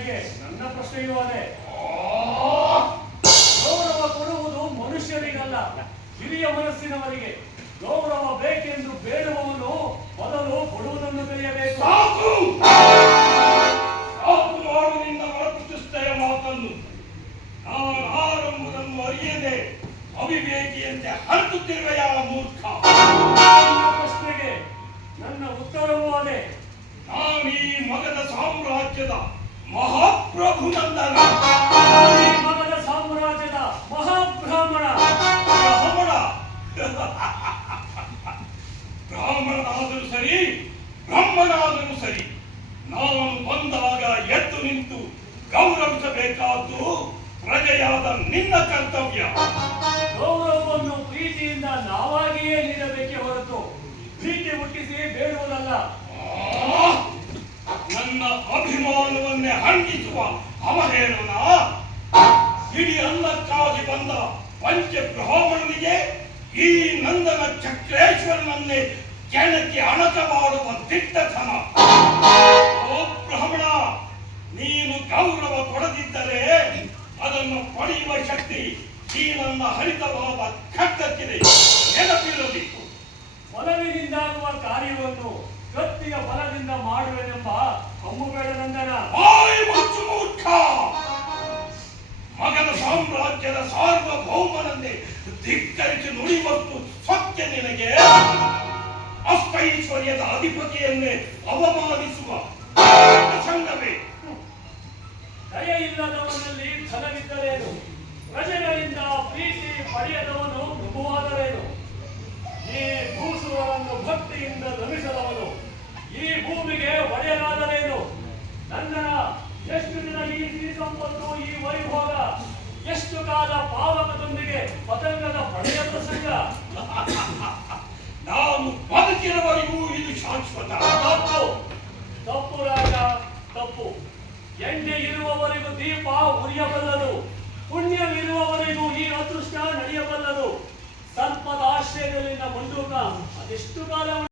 ನನಗೆ ನನ್ನ ಪ್ರಶ್ನೆಯೂ ಅದೇ. ಗೌರವ ಕೊಡುವುದು ಮನುಷ್ಯರಿಗಲ್ಲ ಹಿರಿಯ ಮನಸ್ಸಿನವರಿಗೆ. ಗೌರವ ಬೇಕೆಂದು ಬೇಡುವವನು ಮೊದಲು ಕೊಡುವುದನ್ನು ಕಲಿಯಬೇಕು. ಮಾತನ್ನು. ನಾನು ಆರಂಭವನ್ನು ಅರಿಯದೆ ಅವಿವೇಕಿಯಂತೆ ಹರಿದುತ್ತಿರುವೆಯ ಮೂರ್ಖ? ನನ್ನ ಪ್ರಶ್ನೆಗೆ ನನ್ನ ಉತ್ತರವೂ ಅದೇ. ನಾನು ಈ ಮಗದ ಸಾಮ್ರಾಜ್ಯದ ಮಹಾಪ್ರಭು ನಂದನ ಮಗದ ಸಾಮ್ರಾಜ್ಯದ ಮಹಾಬ್ರಾಹ್ಮಣ. ಬ್ರಾಹ್ಮಣ. ಬ್ರಾಹ್ಮಣನಾದರೂ ಸರಿ ಬ್ರಹ್ಮನಾದರೂ ಸರಿ. ನಾನು ಬಂದಾಗ ಎದ್ದು ನಿಂತು ಗೌರವಿಸಬೇಕಾದ್ದು ಪ್ರಜೆಯಾದ ನಿನ್ನ ಕರ್ತವ್ಯ. ನನ್ನ ಅಭಿಮಾನವನ್ನೇ ಹಂಗಿಸುವ ಅವಹೇಳನ ಇಡೀ ಅನ್ನಕ್ಕಾಗಿ ಬಂದ ಪಂಚ ಬ್ರಾಹ್ಮಣನಿಗೆ ಈ ನಂದನ ಚಕ್ರೇಶ್ವರನನ್ನೇ ಕೆಣಕಿ ಅಣಕ ಮಾಡುವ ದಿಟ್ಟತನ. ಓ ಬ್ರಾಹ್ಮಣ, ನೀನು ಗೌರವ ಕೊಡದಿದ್ದರೆ ಅದನ್ನು ಪಡೆಯುವ ಶಕ್ತಿ ಈ ನನ್ನ ಕತ್ತಿಯ ಬಲದಿಂದ ಮಾಡುವೆನೆಂಬ ಹಮ್ಮುಬೇಡ ನಂದನ. ಬಾಯಿ ಮುಚ್ಚು ಮೂರ್ಖ ಮಗನ ಸಾಮ್ರಾಜ್ಯದ ಸಾರ್ವಭೌಮನನ್ನೇ ಧಿಕ್ಕರಿಸಿ ನುಡಿವತ್ತು ಸತ್ಯ ನಿನಗೆ? ಅಷ್ಟೈಶ್ವರ್ಯದ ಅಧಿಪತಿಯನ್ನೇ ಅವಮಾನಿಸುವ ಪ್ರಸಂಗವೇ? ದಯ ಇಲ್ಲದವನಲ್ಲಿ ಧನವಿದ್ದರೇನು ಪ್ರಜೆಗಳಿಂದ ಪ್ರೀತಿ ಪಡೆಯದವನು ಮೃದುವಾದರೇನು? ಈ ಭೂಸುರವನ್ನು ಭಕ್ತಿಯಿಂದ ನಮಿಸದವನು ಈ ಭೂಮಿಗೆ ಒಡೆಯನಾದರೇನು ನನ್ನ ಎಷ್ಟು ದಿನ ಈ ಸಿರಿ ಸಂಪತ್ತು ಈ ವೈಭೋಗ ಎಷ್ಟು ಕಾಲ ಪಾವಕದೊಂದಿಗೆ ಪತಂಗದ ಪಡೆಯ ಪ್ರಸಂಗ ನಾನು ಬದುಕಿರುವವರೆಗೂ ಇದು ಶಾಶ್ವತ. ತಪ್ಪು. ತಪ್ಪು ರಾಜ, ತಪ್ಪು. ಎಣ್ಣೆ ಇರುವವರೆಗೂ ದೀಪ ಉರಿಯಬಲ್ಲದು. ಪುಣ್ಯವಿರುವವರೆಗೂ ಈ ಅದೃಷ್ಟ ನಡೆಯಬಲ್ಲದು. ಸರ್ಪದ ಆಶ್ರಯದಲ್ಲಿನ ಮುಂದೂಕ ಅದೆಷ್ಟು ಕಾಲ